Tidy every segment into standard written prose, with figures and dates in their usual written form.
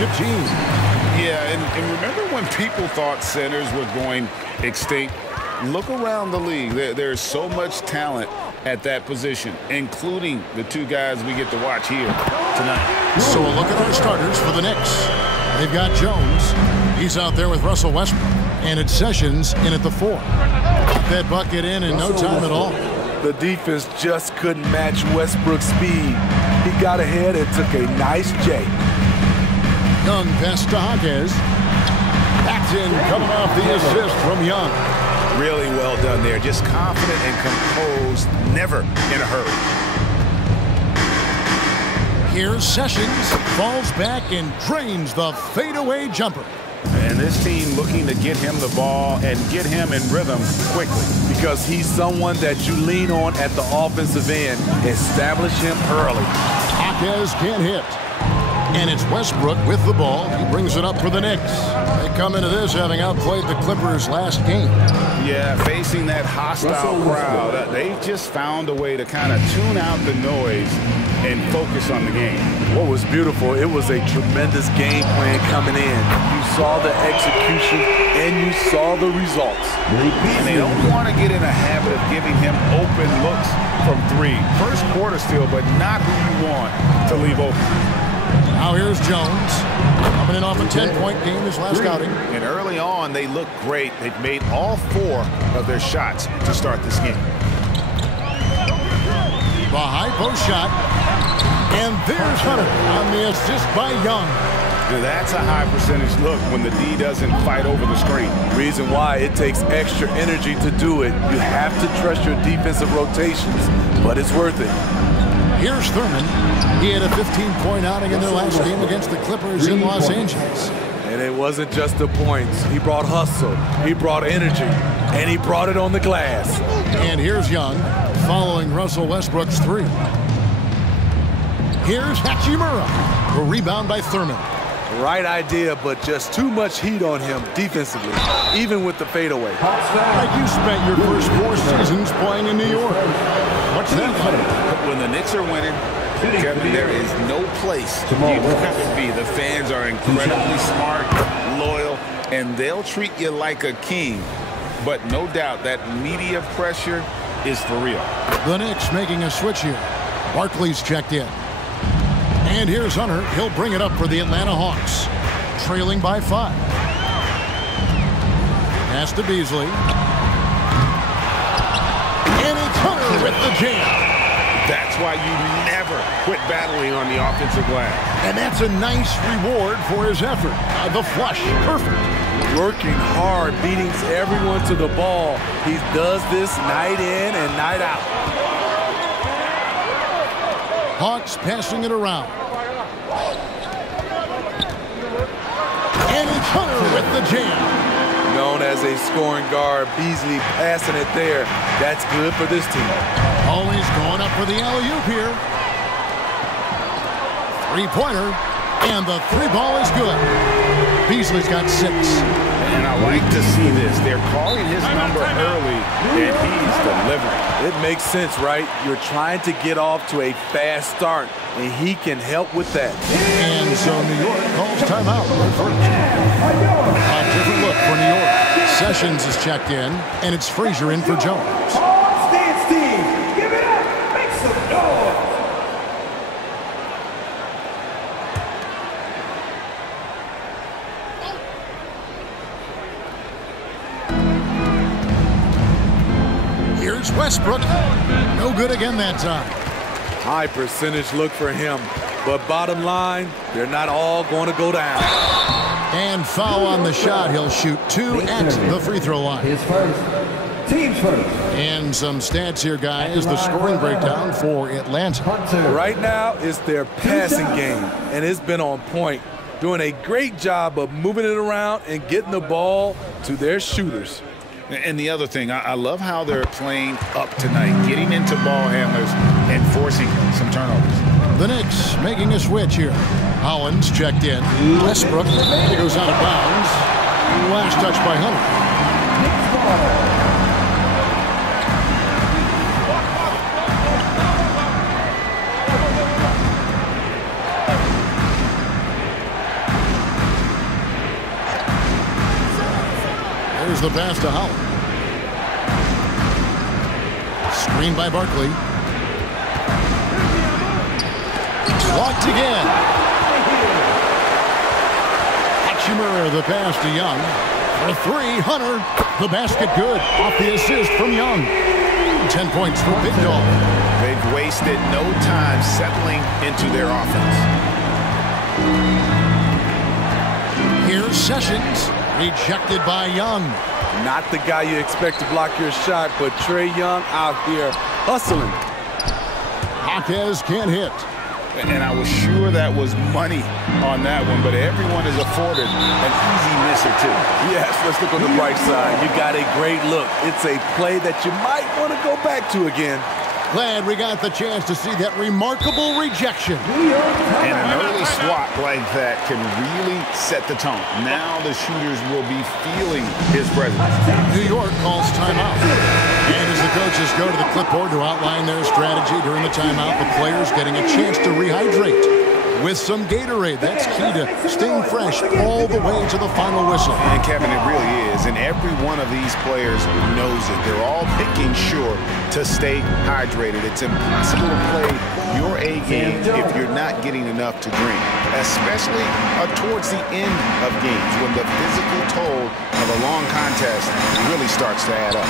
respective team. Yeah, and remember when people thought centers were going extinct? Look around the league. There's so much talent at that position, including the two guys we get to watch here tonight. So a look at our starters for the Knicks. They've got Jones. He's out there with Russell Westbrook. And it's Sessions in at the 4. Got that bucket in no time at all. The defense just couldn't match Westbrook's speed. He got ahead and took a nice J. Young pass to Hawkins. Backed in, coming off the assist from Young. Really well done there. Just confident and composed, never in a hurry. Here's Sessions. Falls back and drains the fadeaway jumper. And this team looking to get him the ball and get him in rhythm quickly. Because he's someone that you lean on at the offensive end. Establish him early. Hawkins can't hit. And it's Westbrook with the ball. He brings it up for the Knicks. They come into this having outplayed the Clippers last game. Yeah, facing that hostile crowd, they've just found a way to kind of tune out the noise and focus on the game. What was beautiful, it was a tremendous game plan coming in. You saw the execution and you saw the results. And they don't want to get in a habit of giving him open looks from 3. First quarter still, but not who you want to leave open. Now here's Jones, coming in off a 10-point game his last outing. And early on, they look great. They've made all 4 of their shots to start this game. The high post shot. And there's Hunter on the assist by Young. That's a high percentage look when the D doesn't fight over the screen. Reason why it takes extra energy to do it. You have to trust your defensive rotations, but it's worth it. Here's Thurman. He had a 15-point outing in their last game against the Clippers in Los Angeles. And it wasn't just the points. He brought hustle, he brought energy, and he brought it on the glass. And here's Young, following Russell Westbrook's 3. Here's Hachimura. A rebound by Thurman. Right idea, but just too much heat on him defensively, even with the fadeaway. Like you spent your first 4 seasons playing in New York. What's that like? When the Knicks are winning, Kevin, there is no place you'd rather be. The fans are incredibly smart, loyal, and they'll treat you like a king. But no doubt that media pressure is for real. The Knicks making a switch here. Barkley's checked in. And here's Hunter. He'll bring it up for the Atlanta Hawks. Trailing by 5. Pass to Beasley. And it's Hunter with the jam. That's why you never quit battling on the offensive glass. And that's a nice reward for his effort. The flush, perfect. Working hard, beating everyone to the ball. He does this night in and night out. Hawks passing it around. And it's Hunter with the jam. Known as a scoring guard, Beasley passing it there. That's good for this team. Always going up for the alley-oop here. 3-pointer. And the 3-ball is good. Beasley's got 6. And I like to see this. They're calling his number early, and he's delivering. It makes sense, right? You're trying to get off to a fast start, and he can help with that. And so New York calls timeout. A different look for New York. Sessions is checked in, and it's Frazier in for Jones. Give it up! Make some noise! Here's Westbrook. No good again that time. High percentage look for him. But bottom line, they're not all going to go down. And foul on the shot. He'll shoot 2 at the free throw line. His first. Team's first. And some stats here, guys. The scoring breakdown for Atlanta. Right now, it's their passing game, and it's been on point. Doing a great job of moving it around and getting the ball to their shooters. And the other thing, I love how they're playing up tonight, getting into ball handlers and forcing some turnovers. The Knicks making a switch here. Hollins checked in. Westbrook goes out of bounds. Last touch by Hunter. Fires the pass to Howard. Screen by Barkley. Blocked again. Hachimura the pass to Young. For three, Hunter. The basket good. Off the assist from Young. 10 points for Big Dog. They've wasted no time settling into their offense. Here's Sessions. Rejected by Young. Not the guy you expect to block your shot, but Trae Young out here hustling. Jaquez can't hit. And I was sure that was money on that one, but everyone is afforded an easy misser too. Yes, let's look on the bright side. You got a great look. It's a play that you might want to go back to again. Glad we got the chance to see that remarkable rejection. And an early swat like that can really set the tone. Now the shooters will be feeling his presence. New York calls timeout. And as the coaches go to the clipboard to outline their strategy during the timeout, the players getting a chance to rehydrate with some Gatorade. That's key to staying fresh all the way to the final whistle. And Kevin, it really is. And every one of these players knows it. They're all making sure to stay hydrated. It's impossible to play your A game if you're not getting enough to drink, especially towards the end of games when the physical toll of a long contest really starts to add up.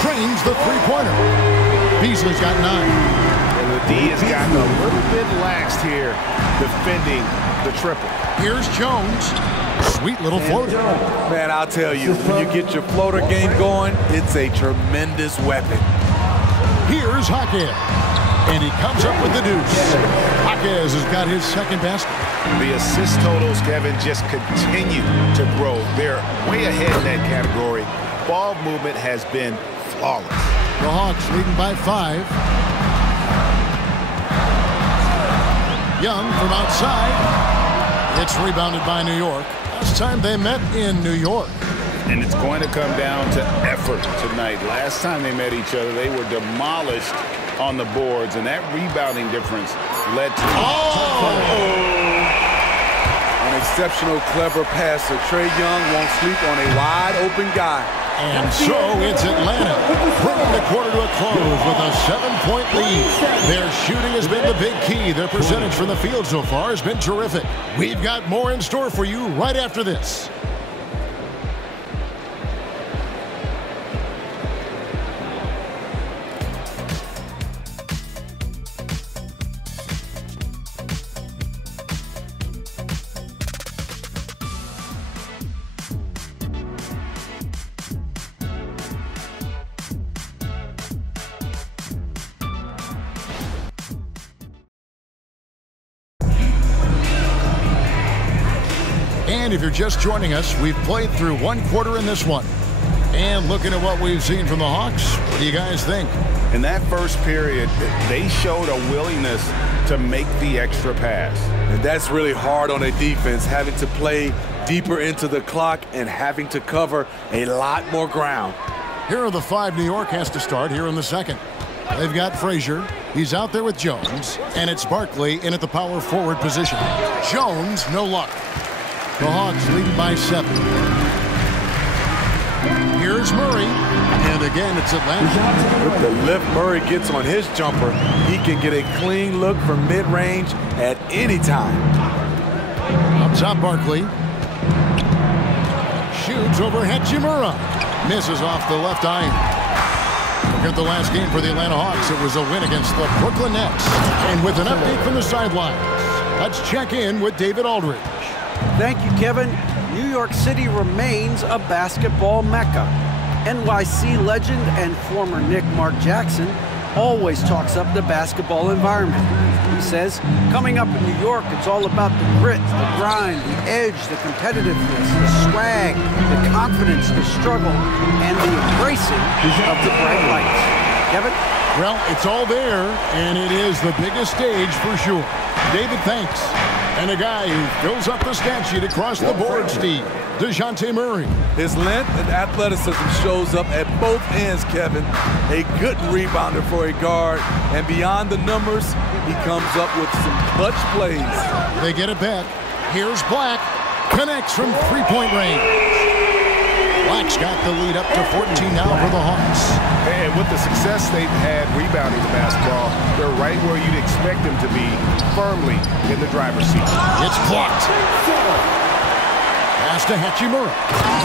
Trains the three-pointer. Beasley's got 9. And the D has gotten a little bit laxed here defending the triple. Here's Jones. Sweet little floater. Man, I'll tell you, when you get your floater game going, it's a tremendous weapon. Here's Jaquez. And he comes up with the deuce. Jaquez has got his second basket. The assist totals, Kevin, just continue to grow. They're way ahead in that category. Ball movement has been flawless. The Hawks leading by 5. Young from outside. It's rebounded by New York. Last time they met in New York. And it's going to come down to effort tonight. Last time they met each other, they were demolished on the boards, and that rebounding difference led to... An exceptional, clever passer. Trae Young won't sleep on a wide-open guy. And so it's Atlanta bringing the quarter to a close with a 7-point lead. Their shooting has been the big key. Their percentage from the field so far has been terrific. We've got more in store for you right after this. And if you're just joining us, we've played through one quarter in this one. And looking at what we've seen from the Hawks, what do you guys think? In that first period, they showed a willingness to make the extra pass. And that's really hard on a defense, having to play deeper into the clock and having to cover a lot more ground. Here are the 5 New York has to start here in the second. They've got Frazier. He's out there with Jones. And it's Barkley in at the power forward position. Jones, no luck. The Hawks leading by 7. Here's Murray. And again, it's Atlanta. With the lift Murray gets on his jumper, he can get a clean look from mid-range at any time. Up top, Barkley. Shoots over Hachimura. Misses off the left iron. Look at the last game for the Atlanta Hawks. It was a win against the Brooklyn Nets. And with an update from the sidelines, let's check in with David Aldridge. Thank you, Kevin. New York City remains a basketball mecca. NYC legend and former Knick Mark Jackson always talks up the basketball environment. He says, coming up in New York, it's all about the grit, the grind, the edge, the competitiveness, the swag, the confidence, the struggle, and the embracing of the bright lights. Kevin? Well, it's all there, and it is the biggest stage for sure. David, thanks. And a guy who fills up the stat sheet across the board, Steve, DeJounte Murray. His length and athleticism shows up at both ends, Kevin. A good rebounder for a guard. And beyond the numbers, he comes up with some clutch plays. They get it back. Here's Black. Connects from three-point range. Black's got the lead up to 14 now for the Hawks. And with the success they've had rebounding the basketball, they're right where you'd expect them to be, firmly in the driver's seat. It's blocked. Pass to Hachimura.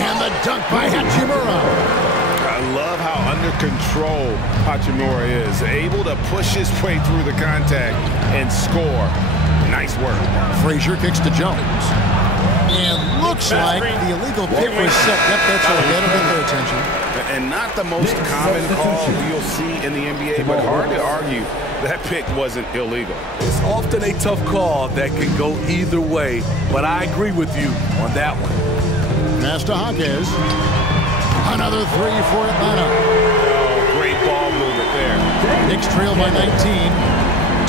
And the dunk by Hachimura. I love how under control Hachimura is. Able to push his way through the contact and score. Nice work. Frazier kicks to Jones. And looks like the illegal pick was set. Yep, that's what got to get their attention. And not the most common call you'll see in the NBA, but hard to argue that pick wasn't illegal. It's often a tough call that can go either way, but I agree with you on that one. Pass to Hawkes. Another three for Atlanta. Oh, great ball movement there. Knicks trail by 19.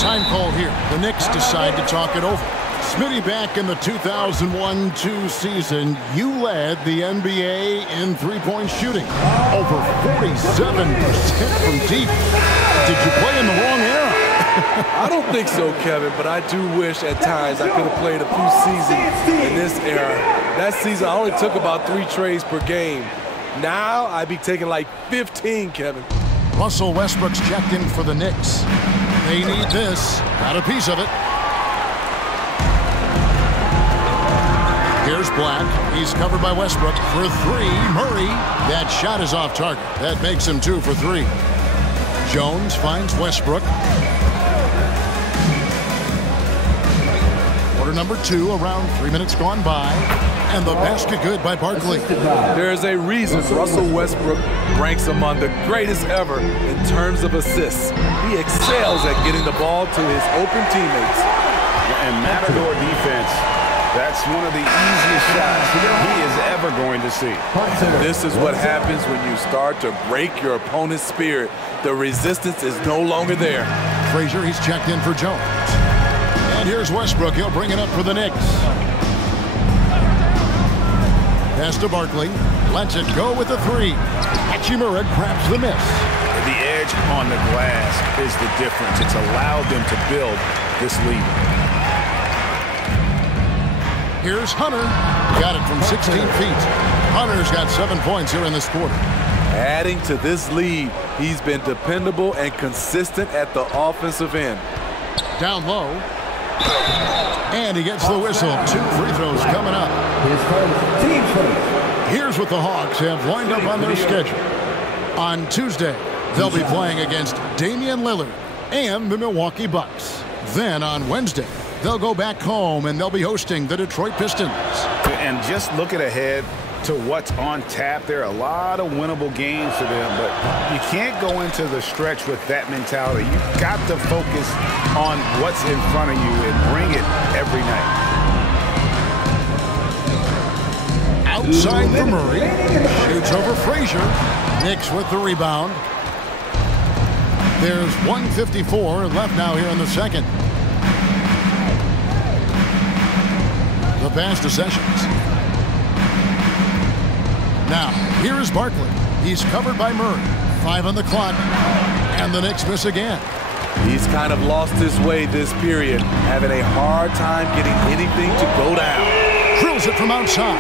Time call here. The Knicks decide to talk it over. Smitty, back in the 2001-2 season, you led the NBA in three-point shooting. Over 47% from deep. Did you play in the wrong era? I don't think so, Kevin, but I do wish at times I could have played a few seasons in this era. That season, I only took about 3 trades per game. Now, I'd be taking like 15, Kevin. Russell Westbrook's checked in for the Knicks. They need this. Got a piece of it. Here's Black. He's covered by Westbrook for 3. Murray. That shot is off target. That makes him 2 for 3. Jones finds Westbrook. Quarter number 2, around 3 minutes gone by. And the basket good by Barkley. There's a reason Russell Westbrook ranks among the greatest ever in terms of assists. He excels at getting the ball to his open teammates. And Matador defense, that's one of the easiest shots he is ever going to see. This is what happens when you start to break your opponent's spirit. The resistance is no longer there. Frazier, he's checked in for Jones. And here's Westbrook. He'll bring it up for the Knicks. Pass to Barkley. Lets it go with a 3. Hachimura grabs the miss. The edge on the glass is the difference. It's allowed them to build this lead. Here's Hunter. Got it from 16 feet. Hunter's got 7 points here in this quarter. Adding to this lead, he's been dependable and consistent at the offensive end. Down low. And he gets the whistle. 2 free throws coming up. Here's what the Hawks have lined up on their schedule. On Tuesday, they'll be playing against Damian Lillard and the Milwaukee Bucks. Then on Wednesday, they'll go back home and they'll be hosting the Detroit Pistons. And just looking ahead to what's on tap, there are a lot of winnable games for them, but you can't go into the stretch with that mentality. You've got to focus on what's in front of you and bring it every night. Outside for Murray. Shoots over Frazier. Knicks with the rebound. There's 1:54 left now here in the second. The pass to Sessions. Now, here is Barkley. He's covered by Murray. 5 on the clock. And the Knicks miss again. He's kind of lost his way this period, having a hard time getting anything to go down. Drills it from outside.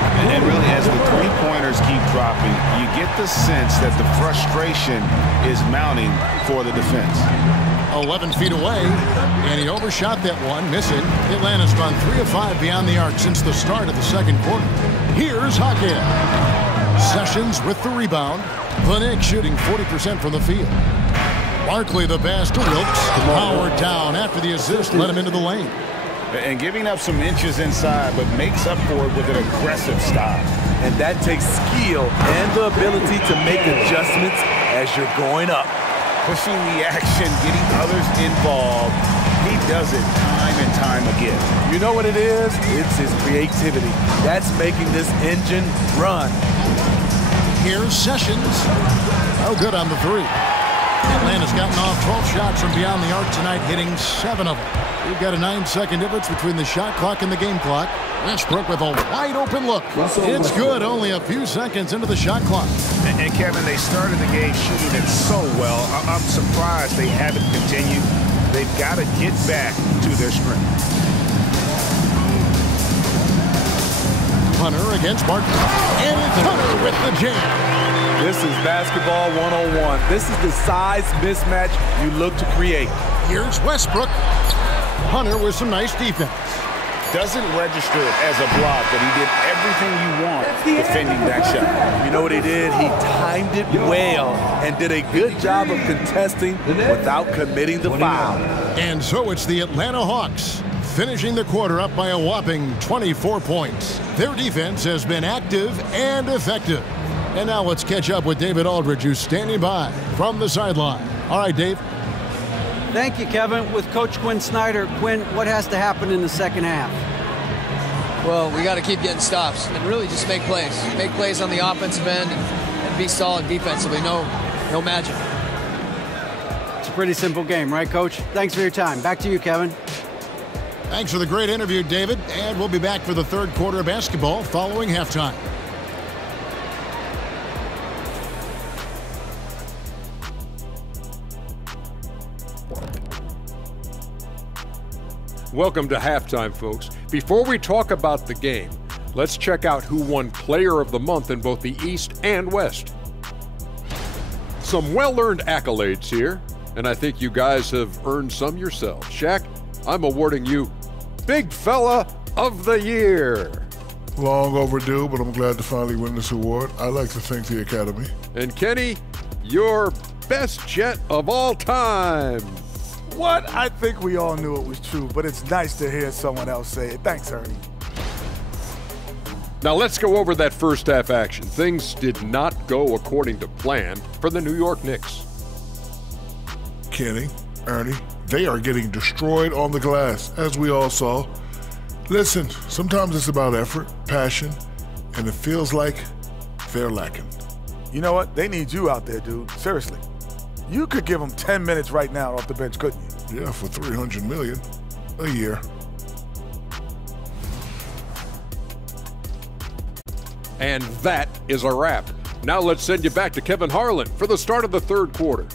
And really, as the three-pointers keep dropping, you get the sense that the frustration is mounting for the defense. 11 feet away, and he overshot that one, missing. Atlanta's gone 3 of 5 beyond the arc since the start of the second quarter. Here's Hawkins. Sessions with the rebound. The Knicks shooting 40% from the field. Barkley the pass to Wilkes. Powered down after the assist, let him into the lane. And giving up some inches inside, but makes up for it with an aggressive stop. And that takes skill and the ability to make adjustments as you're going up. Pushing the action, getting others involved. He does it time and time again. You know what it is? It's his creativity. That's making this engine run. Here's Sessions. Oh, good on the 3. Atlanta's gotten off 12 shots from beyond the arc tonight, hitting 7 of them. We've got a 9-second difference between the shot clock and the game clock. Westbrook with a wide-open look. It's good, only a few seconds into the shot clock. And Kevin, they started the game shooting it so well. I'm surprised they haven't continued. They've got to get back to their strength. Hunter against Martin. And it's Hunter with the jam. This is basketball 101. This is the size mismatch you look to create. Here's Westbrook. Hunter with some nice defense. Doesn't register as a block, but he did everything you want defending that shot. You know what he did? He timed it well and did a good job of contesting without committing the foul. And so it's the Atlanta Hawks finishing the quarter up by a whopping 24 points. Their defense has been active and effective. And now let's catch up with David Aldridge, who's standing by from the sideline. All right, Dave. Thank you, Kevin. With Coach Quinn Snyder, Quinn, what has to happen in the second half? Well, we got to keep getting stops and really just make plays. Make plays on the offensive end and be solid defensively. No magic. It's a pretty simple game, right, Coach? Thanks for your time. Back to you, Kevin. Thanks for the great interview, David. And we'll be back for the third quarter of basketball following halftime. Welcome to halftime, folks. Before we talk about the game, let's check out who won Player of the Month in both the East and West. Some well-earned accolades here, and I think you guys have earned some yourselves. Shaq, I'm awarding you Big Fella of the Year. Long overdue, but I'm glad to finally win this award. I'd like to thank the Academy. And Kenny, your Best Jet of all time. What? I think we all knew it was true, but it's nice to hear someone else say it. Thanks, Ernie. Now let's go over that first half action. Things did not go according to plan for the New York Knicks. Kenny, Ernie, they are getting destroyed on the glass, as we all saw. Listen, sometimes it's about effort, passion, and it feels like they're lacking. You know what? They need you out there, dude. Seriously. You could give them 10 minutes right now off the bench, couldn't you? Yeah, for $300 million a year. And that is a wrap. Now let's send you back to Kevin Harlan for the start of the third quarter.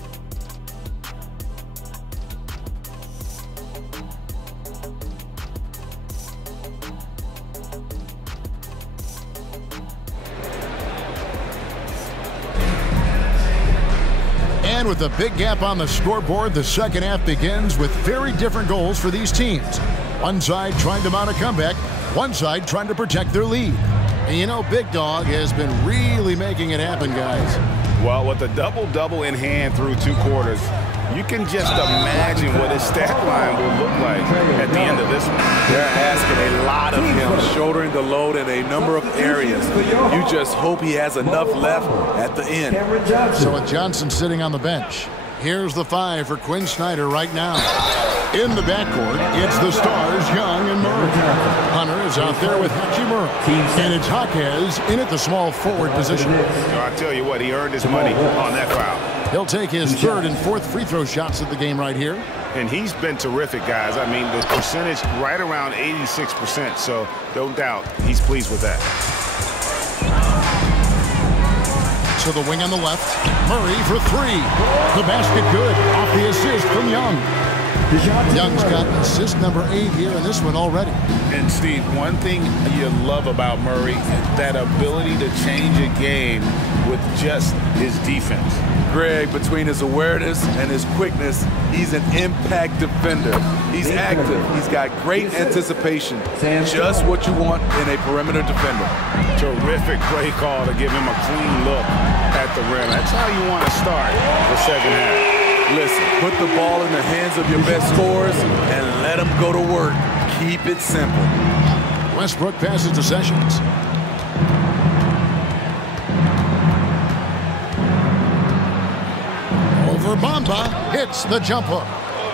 And with a big gap on the scoreboard, the second half begins with very different goals for these teams. One side trying to mount a comeback, one side trying to protect their lead. And you know, Big Dog has been really making it happen, guys. Well, with a double-double in hand through two quarters, you can just imagine what his stat line will look like at the end of this one. They're asking a lot of him, shouldering the load in a number of areas. You just hope he has enough left at the end. So with Johnson sitting on the bench, here's the five for Quinn Snyder right now. In the backcourt, it's the stars, Young and Murray. Hunter is out there with Hachimura. And it's Jaquez in at the small forward position. So I tell you what, he earned his money on that foul. He'll take his third and fourth free throw shots of the game right here. And he's been terrific, guys. I mean, the percentage right around 86%, so no doubt he's pleased with that. To the wing on the left, Murray for three. The basket good, off the assist from Young. Young's got assist number 8 here in this one already. And Steve, one thing you love about Murray is that ability to change a game with just his defense. Greg, between his awareness and his quickness, he's an impact defender. He's active. He's got great anticipation. Just what you want in a perimeter defender. Terrific play call to give him a clean look at the rim. That's how you want to start the second half. Listen, put the ball in the hands of your best scorers and let them go to work. Keep it simple. Westbrook passes to Sessions. Over Bamba, hits the jump hook.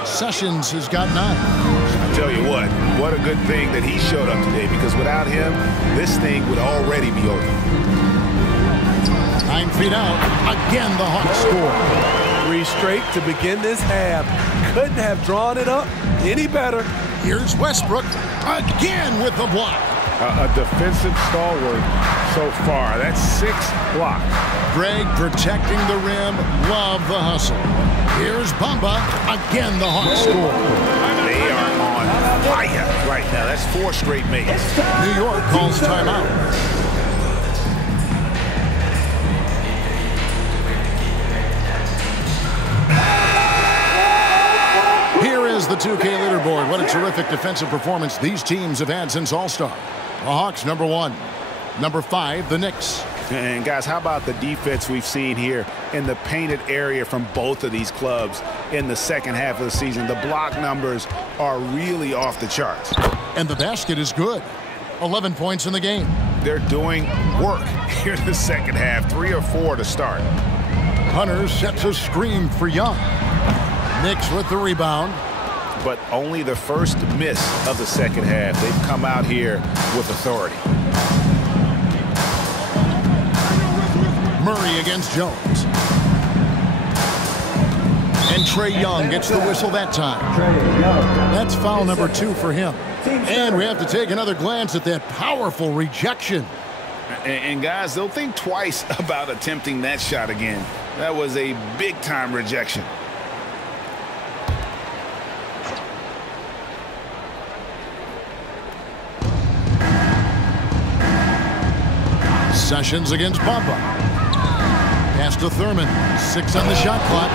Sessions has got 9. I tell you what a good thing that he showed up today, because without him, this thing would already be over. 9 feet out, again the Hawks score. 3 straight to begin this half. Couldn't have drawn it up any better. Here's Westbrook again with the block. A defensive stalwart so far. That's 6 blocks. Greg protecting the rim. Love the hustle. Here's Bamba. Again the Hawks score. They are on fire right now. That's 4 straight makes. New York calls timeout. Here is the 2K leaderboard. What a terrific defensive performance these teams have had since All-Star. The Hawks, number 1. Number 5, the Knicks. And guys, how about the defense we've seen here in the painted area from both of these clubs in the second half of the season? The block numbers are really off the charts. And the basket is good. 11 points in the game. They're doing work here in the second half. 3 or 4 to start. Hunter sets a screen for Young. Knicks with the rebound. But only the first miss of the second half. They've come out here with authority. Murray against Jones. And Trae Young gets the whistle that time. That's foul number 2 for him. And we have to take another glance at that powerful rejection. And guys, they'll think twice about attempting that shot again. That was a big-time rejection. Sessions against Bamba. Pass to Thurman. 6 on the shot clock.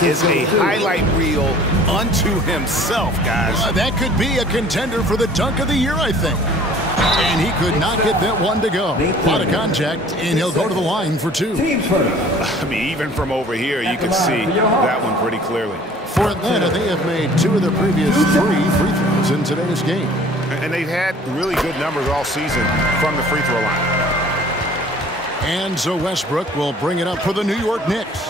He is a highlight reel unto himself, guys. That could be a contender for the dunk of the year, I think. And he could not get that one to go. A lot of contact, and he'll go to the line for 2. I mean, even from over here, you can see that one pretty clearly. For Atlanta, they have made 2 of their previous 3 free throws in today's game. And they've had really good numbers all season from the free throw line. And so Westbrook will bring it up for the New York Knicks.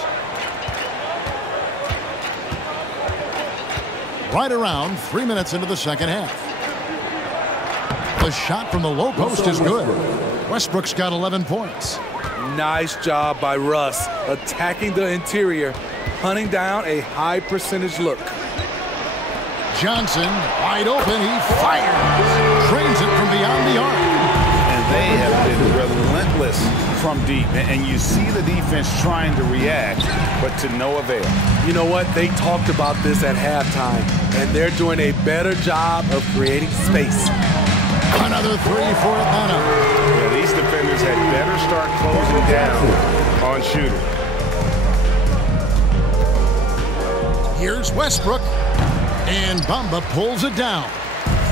Right around 3 minutes into the second half. The shot from the low post is good. Westbrook's got 11 points. Nice job by Russ attacking the interior, hunting down a high percentage look. Johnson wide open. He fires. Drains it from beyond the arc. And they have been relentless from deep. And you see the defense trying to react, but to no avail. You know what? They talked about this at halftime, and they're doing a better job of creating space. Another 3 for Atlanta. Yeah, these defenders had better start closing down on shooting. Here's Westbrook. And Bamba pulls it down.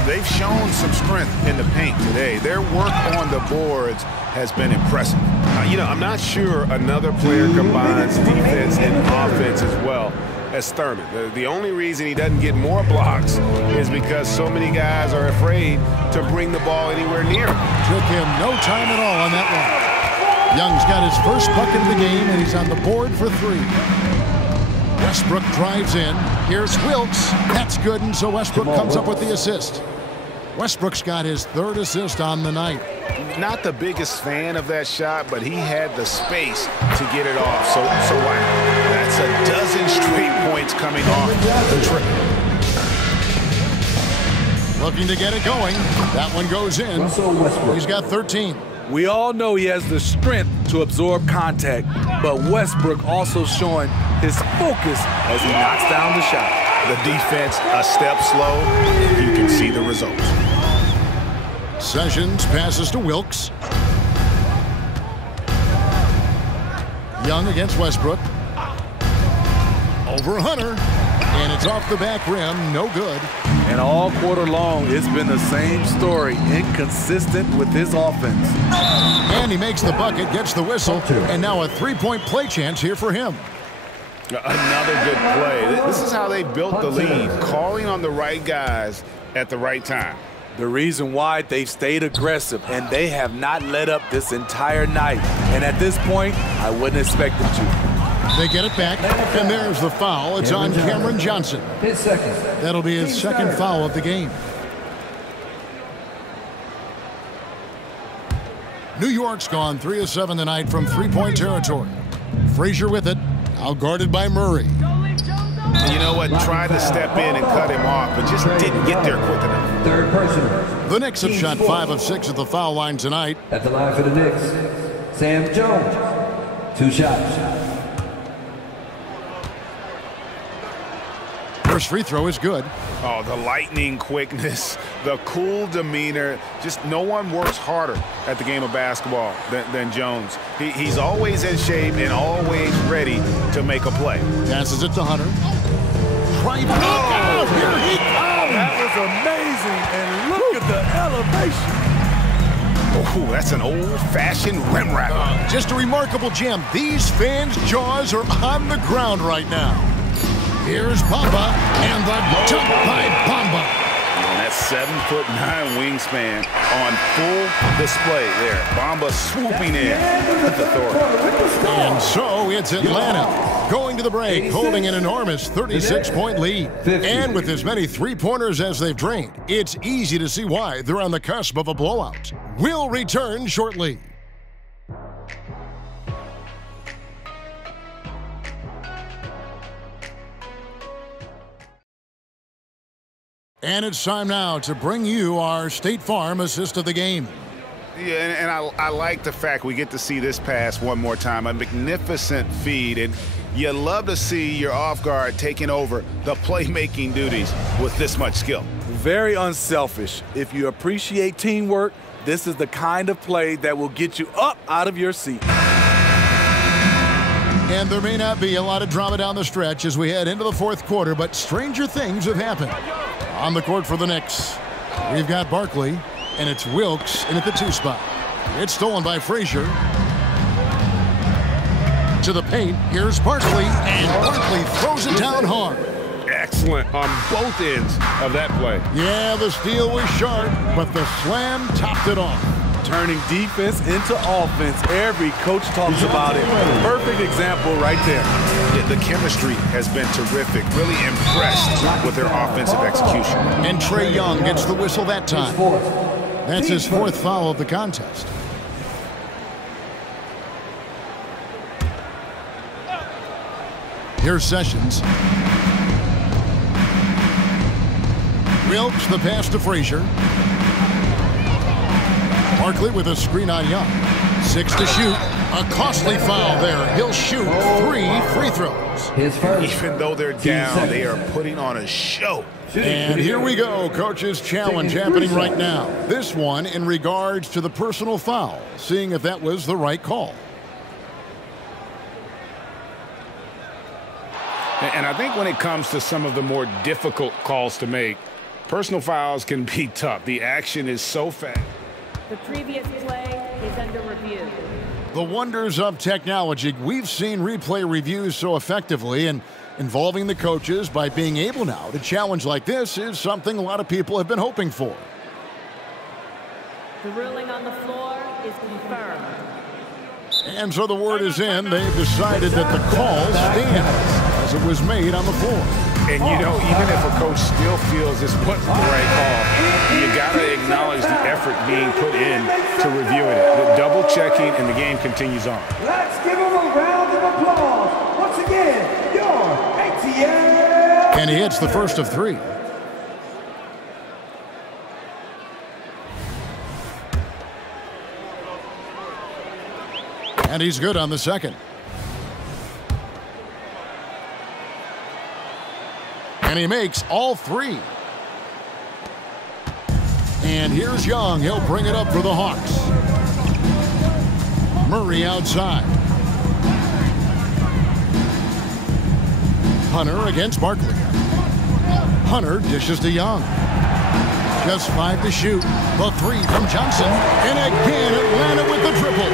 They've shown some strength in the paint today. Their work on the boards has been impressive. You know, I'm not sure another player combines defense and offense as well as Thurman. The only reason he doesn't get more blocks is because so many guys are afraid to bring the ball anywhere near him. Took him no time at all on that one. Young's got his first bucket of the game, and he's on the board for 3. Westbrook drives in. Here's Wilkes. That's good, and so Westbrook comes up with the assist. Westbrook's got his 3rd assist on the night. Not the biggest fan of that shot, but he had the space to get it off. So why not? That's a dozen straight points coming off the trip. Looking to get it going. That one goes in. He's got 13. We all know he has the strength to absorb contact, but Westbrook also showing his focus as he knocks down the shot. The defense a step slow. You can see the result. Sessions passes to Wilkes. Young against Westbrook. Over Hunter. And it's off the back rim. No good. And all quarter long, it's been the same story. Inconsistent with his offense. And he makes the bucket, gets the whistle, and now a 3-point play chance here for him. Another good play. This is how they built the lead, calling on the right guys at the right time. The reason why they've stayed aggressive, and they have not let up this entire night. And at this point, I wouldn't expect them to. They get it back, and there's the foul. It's on Cameron Johnson. His second. That'll be his second foul of the game. New York's gone 3 of 7 tonight from 3-point territory. Frazier with it, outguarded by Murray. You know what? Tried to step in and cut him off, but just didn't get there quick enough. Third personal. The Knicks have shot 5 of 6 at the foul line tonight. At the line for the Knicks, Sam Jones. 2 shots. First free throw is good. Oh, the lightning quickness, the cool demeanor. Just no one works harder at the game of basketball than Jones. He's always in shape and always ready to make a play. Passes it to Hunter. Right. Oh, here he comes. That was amazing, and look at the elevation. Oh, that's an old-fashioned rim wrap. Just a remarkable gem. These fans' jaws are on the ground right now. Here's Bamba, and the dunk by Bamba. And that 7'9" wingspan on full display there. Bamba swooping in with authority. And so it's Atlanta going to the break, holding an enormous 36-point lead. And with as many three-pointers as they've drained, it's easy to see why they're on the cusp of a blowout. We'll return shortly. And it's time now to bring you our State Farm assist of the game. Yeah, and I like the fact we get to see this pass one more time. A magnificent feed, and you love to see your off guard taking over the playmaking duties with this much skill. Very unselfish. If you appreciate teamwork, this is the kind of play that will get you up out of your seat. And there may not be a lot of drama down the stretch as we head into the fourth quarter, but stranger things have happened. On the court for the Knicks, we've got Barkley, and it's Wilkes in at the 2 spot. It's stolen by Frazier. To the paint, here's Barkley, and Barkley throws it down hard. Excellent on both ends of that play. Yeah, the steal was sharp, but the slam topped it off. Turning defense into offense. Every coach talks about it. Perfect example right there. Yeah, the chemistry has been terrific. Really impressed with their offensive execution. And Trae Young gets the whistle that time. That's his 4th foul of the contest. Here's Sessions. Wilkes the pass to Frazier. Barkley with a screen on Young. 6 to shoot. A costly foul there. He'll shoot 3 free throws. Even though they're down, they are putting on a show. And here we go. Coach's challenge happening right now. This one in regards to the personal foul. Seeing if that was the right call. And I think when it comes to some of the more difficult calls to make, personal fouls can be tough. The action is so fast. The previous play is under review. The wonders of technology. We've seen replay reviews so effectively, and involving the coaches by being able now to challenge like this is something a lot of people have been hoping for. The ruling on the floor is confirmed. And so the word is in. They've decided that the call stands as it was made on the floor. And, you know, even if a coach still feels this wasn't the right call, you got to acknowledge the effort being put in to reviewing it. The double checking, and the game continues on. Let's give him a round of applause. Once again, your ATL. And he hits the first of 3. And he's good on the second. And he makes all 3. And here's Young. He'll bring it up for the Hawks. Murray outside. Hunter against Barkley. Hunter dishes to Young. Just 5 to shoot. The 3 from Johnson. And again, Atlanta with the triple.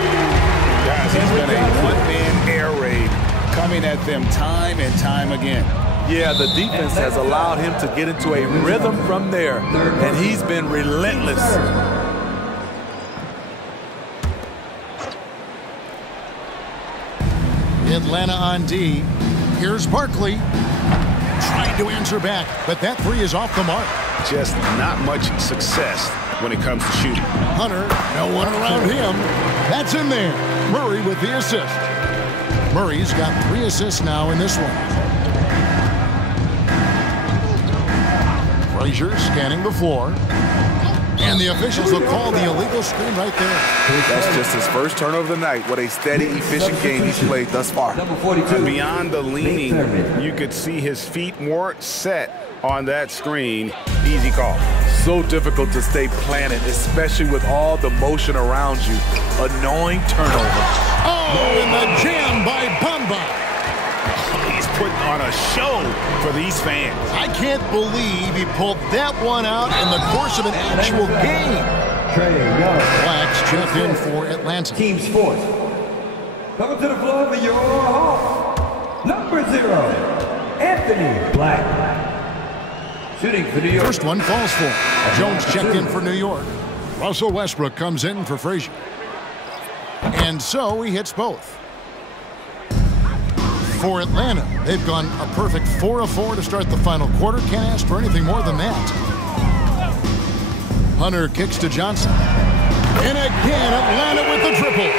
Guys, he's been a one-man air raid coming at them time and time again. Yeah, the defense has allowed him to get into a rhythm from there, and he's been relentless. Atlanta on D. Here's Barkley. Trying to answer back, but that 3 is off the mark. Just not much success when it comes to shooting. Hunter, no one around him. That's in there. Murray with the assist. Murray's got 3 assists now in this one. Frazier scanning the floor. And the officials will call the illegal screen right there. That's just his first turnover of the night. What a steady, efficient game he's played thus far. And beyond the leaning, you could see his feet weren't set on that screen. Easy call. So difficult to stay planted, especially with all the motion around you. Annoying turnover. Oh, and the jam by Bamba. He's putting on a show for these fans. I can't believe he pulled that one out in the course of an actual game. Blacks checked in for Atlanta. Team Sports. Coming to the floor for your host, number 0, Anthony Black. Shooting for New York. First one falls for him. Jones checked in for New York. Russell Westbrook comes in for Frazier. And so he hits both. For Atlanta, they've gone a perfect 4 of 4 to start the final quarter. Can't ask for anything more than that. Hunter kicks to Johnson. And again, Atlanta with the triple.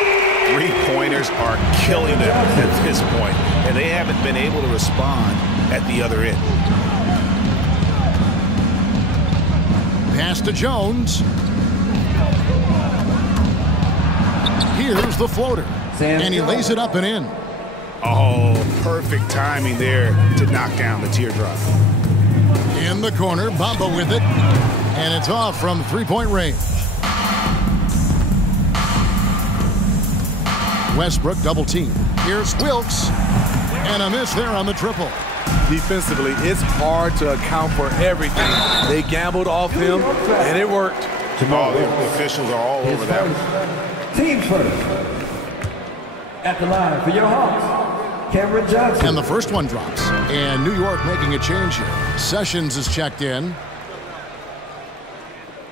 3-pointers are killing them at this point, and they haven't been able to respond at the other end. Pass to Jones. Here's the floater. And he lays it up and in. Oh, perfect timing there to knock down the teardrop. In the corner, Bamba with it. And it's off from 3-point range. Westbrook double team. Here's Wilkes. And a miss there on the triple. Defensively, it's hard to account for everything. They gambled off him, and it worked. Oh, the officials are all over that one. Team first. At the line for your Hawks, Cameron Johnson. And the first one drops. And New York making a change here. Sessions is checked in.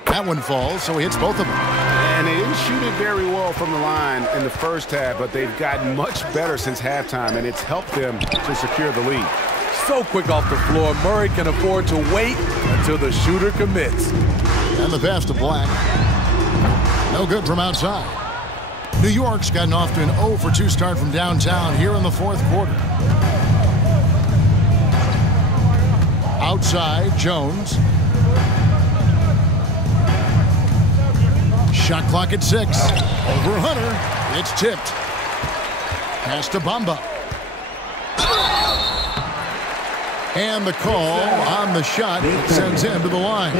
That one falls, so he hits both of them. And they didn't shoot it very well from the line in the first half, but they've gotten much better since halftime, and it's helped them to secure the lead. So quick off the floor, Murray can afford to wait until the shooter commits. And the pass to Black. No good from outside. New York's gotten off to an 0 for 2 start from downtown here in the fourth quarter. Outside, Jones. Shot clock at 6. Over Hunter. It's tipped. Pass to Bamba. And the call on the shot sends him to the line.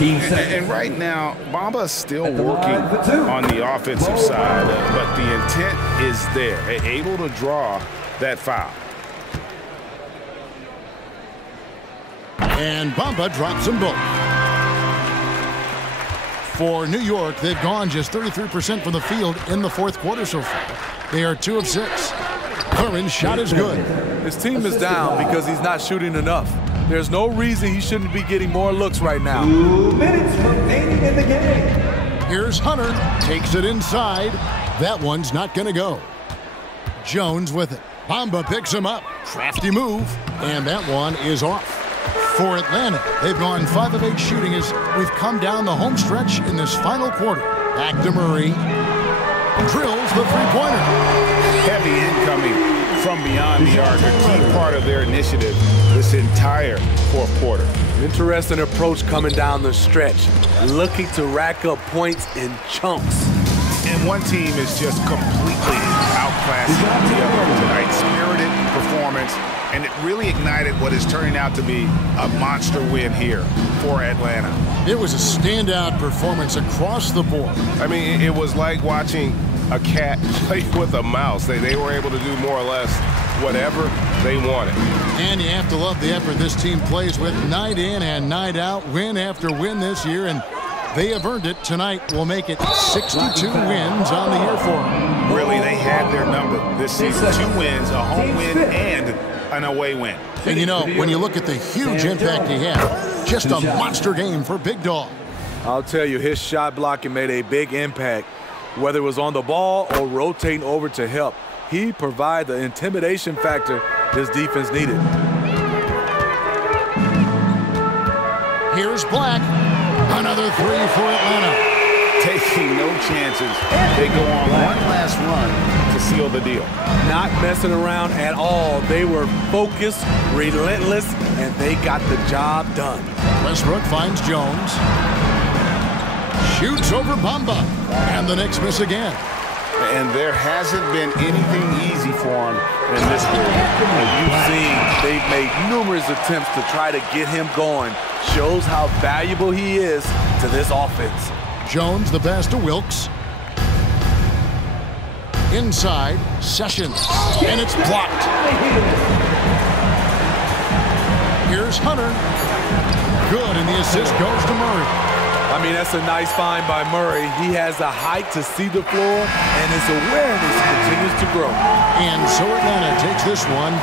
And right now, Bamba's still working on the offensive side, but the intent is there. Able to draw that foul. And Bamba drops them both. For New York, they've gone just 33% from the field in the fourth quarter so far. They are 2 of 6. Curran's shot is good. His team is down because he's not shooting enough. There's no reason he shouldn't be getting more looks right now. 2 minutes remaining in the game. Here's Hunter. Takes it inside. That one's not going to go. Jones with it. Bamba picks him up. Crafty move. And that one is off. For Atlanta, they've gone 5 of 8 shooting as we've come down the home stretch in this final quarter. Back to Murray. Drills the three-pointer. Heavy incoming from beyond the arc, a key part of their initiative this entire fourth quarter. Interesting approach coming down the stretch, looking to rack up points in chunks. And one team is just completely outclassing the other tonight. Spirited performance, and it really ignited what is turning out to be a monster win here for Atlanta. It was a standout performance across the board. I mean, it was like watching a cat play with a mouse. They were able to do more or less whatever they wanted. And you have to love the effort this team plays with night in and night out, win after win this year, and they have earned it. Tonight will make it 62 wins on the year for them. Really, they had their number this season. 2 wins, a home win, and an away win. And you know, when you look at the huge impact he had, just a monster game for Big Dog. I'll tell you, his shot blocking made a big impact. Whether it was on the ball or rotating over to help, he provided the intimidation factor this defense needed. Here's Black. Another 3 for Atlanta. Taking no chances. They go on one last run to seal the deal. Not messing around at all. They were focused, relentless, and they got the job done. Westbrook finds Jones. Shoots over Bamba. And the Knicks miss again. And there hasn't been anything easy for him in this game. You've seen they've made numerous attempts to try to get him going. Shows how valuable he is to this offense. Jones, the pass to Wilkes. Inside, Sessions. And it's blocked. Here's Hunter. Good, and the assist goes to Murray. I mean, that's a nice find by Murray. He has the height to see the floor, and his awareness continues to grow. And so Atlanta takes this one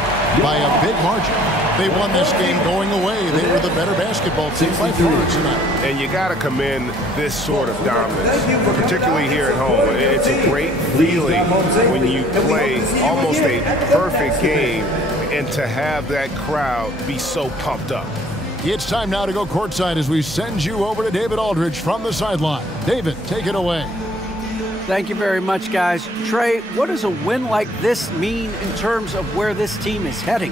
by a big margin. They won this game going away. They were the better basketball team by far tonight. And you got to commend this sort of dominance, particularly here at home. It's a great feeling when you play almost a perfect game and to have that crowd be so pumped up. It's time now to go courtside as we send you over to David Aldridge from the sideline. David, take it away. Thank you very much, guys. Trey, what does a win like this mean in terms of where this team is heading?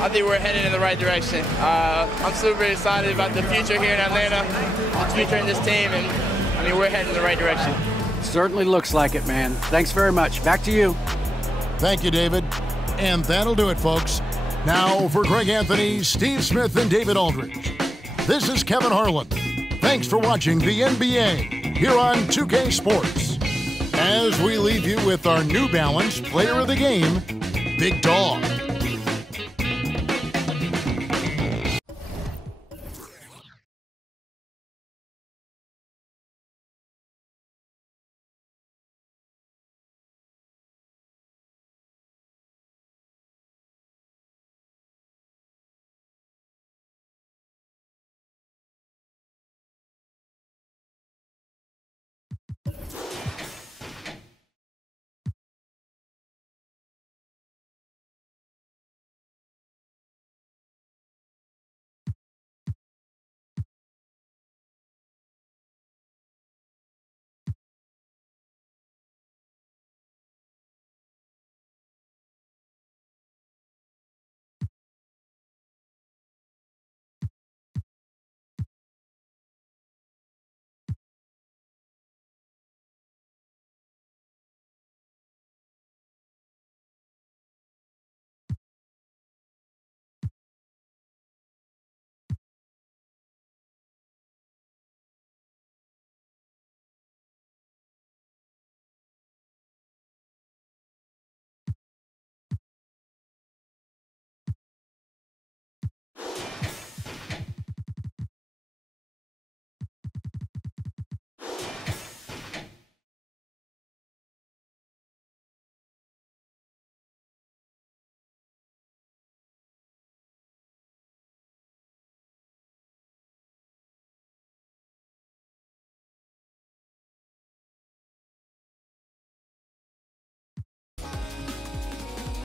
I think we're heading in the right direction. I'm super excited about the future here in Atlanta, the future in this team, and I mean, we're heading in the right direction. Certainly looks like it, man. Thanks very much. Back to you. Thank you, David. And that'll do it, folks. Now for Greg Anthony, Steve Smith, and David Aldridge. This is Kevin Harlan. Thanks for watching the NBA here on 2K Sports. As we leave you with our New Balance Player of the Game, Big Dog.